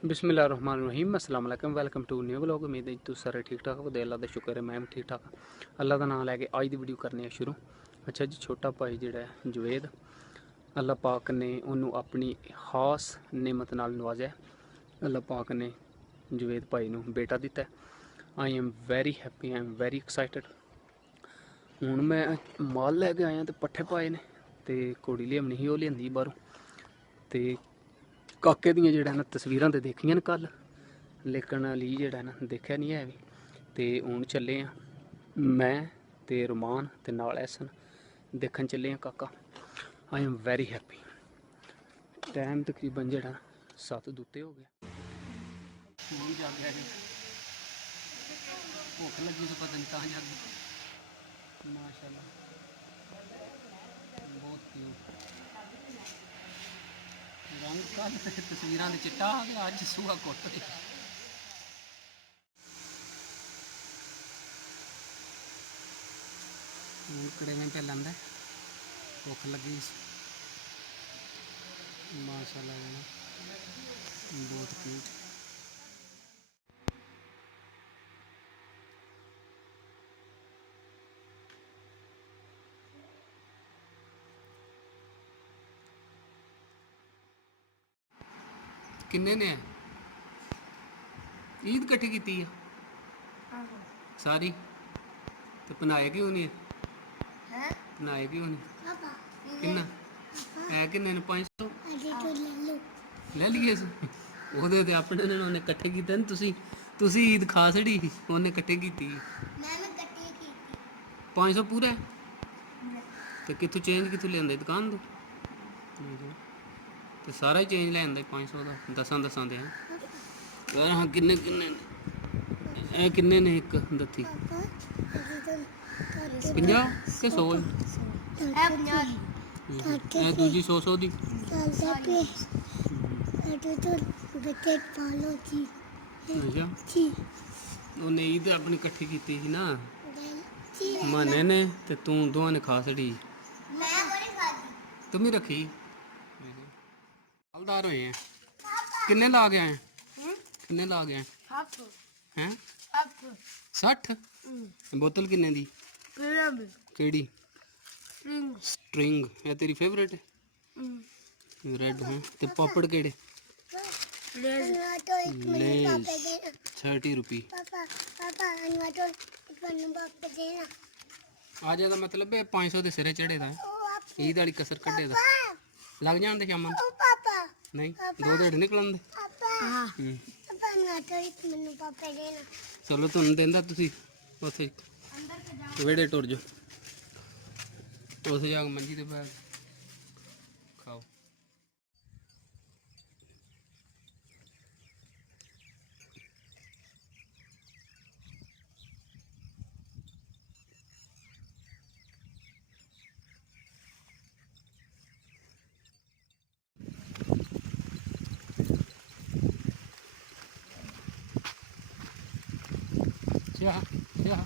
बिस्मिल्लाहिर्रहमानिर्रहीम अस्सलाम वालेकुम वेलकम टू न्यू व्लॉग। उम्मीद है तुम सारे ठीक ठाक हो। अल्लाह का शुक्र है मैं भी ठीक ठाक हाँ। अल्लाह का नाम लैके अज दी वीडियो करने शुरू। अच्छा जी, छोटा भाई जिहड़ा है जवेद, अल्लाह पाक ने उन्होंने अपनी खास नेमत नाल नवाजा। अल्लाह पाक ने जवेद भाई नूं बेटा दिता है। I am very happy, I am very excited. हुण मैं माल लैके आया तो पट्ठे पाए ने ते घोड़ी लियामनी ही, ओह लियांदी बाहरों। ते काके दियां जेह्ड़ा ना तस्वीरां ते देखियां न कल, लेकिन अली जेह्ड़ा ना देखा नहीं है भी। ते हून चले आं मैं ते रुमान ते नाल ऐसन देखन चले आं काका। I am very happy. Time तकरीबन जेह्ड़ा 7 दूते हो गया। हून जागेआ जी, भुख लगी तो पता नहीं तां जागी। माशाल्लाह बहुत क्यूट रंग कल तस्वीर चिट्टा आ गया, अज सूहा कुट कड़ेवें पे लांदा। भुख लगी माशाल्लाह ना, बहुत क्यूट। किन्ने ने ईद कट्ठी कीती है सारी, तो बनाए क्यों नहीं? बनाए क्यों नहीं? किन्ना है? किन्ने ने? 500 ले लिए ਉਹਦੇ ਤੇ ਆਪਣੇ ਨੇ ਉਹਨੇ ਇਕੱਠੇ ਕੀਤੇ ਨੇ। ਤੁਸੀਂ ਈਦ ਖਾ ਛੜੀ, ਉਹਨੇ ਇਕੱਠੇ ਕੀਤੀ। ਮੈਂ ਇਕੱਠੇ ਕੀਤੀ 500 ਪੂਰਾ। ਤੇ ਕਿੱਥੋਂ ਚੇਂਜ ਕਿੱਥੋਂ ਲਿਆਂਦਾ? ਦੁਕਾਨ ਤੋਂ। ਤੇ ਸਾਰਾ ਹੀ ਚੇਂਜ ਲੈ ਆਂਦਾ 500 ਦਾ, ਦਸਾਂ ਦੇ। ਹਾਂ ਕਿੰਨੇ ਕਿੰਨੇ ਨੇ ਇਹ? ਕਿੰਨੇ ਨੇ ਇੱਕ ਦੱਥੀ? 50 ਕਿ 100? ਇਹ ਦੂਜੀ 100 ਦੀ। ਅੱਛਾ, ਉਹਨੇ ਈਦ ਆਪਣੀ ਇਕੱਠੀ ਕੀਤੀ ਸੀ ਨਾ ਮਾਨੇ ਨੇ, ਤੇ ਤੂੰ ਦੋਵਾਂ ਨੇ ਖਾ ਛੜੀ। ਤੂੰ ਵੀ ਰੱਖੀ। ਹਲਦਾਰ ਹੋਏ ਆ। ਕਿੰਨੇ ਲਾ ਕੇ ਆਏ? ਕਿੰਨੇ ਲਾ ਕੇ ਆਏ? हैं 60। बोतल किन्ने दी? केड़ी? स्ट्रिंग है तेरी फेवरेट है? रेड है। ते पापड़ केड़े? लेज 30 रुपये। आज का मतलब है 500 के सिरे चढ़े दा, ईद वाली कसर कड्ढे दा। लग जाते शाम नहीं 2 ढेड़ निकलन दे। चलो तुम देंदा, तुसी उथे वेड़े टुर जाओ, उस जाके मंजी ते बैठ खाओ। क्या क्या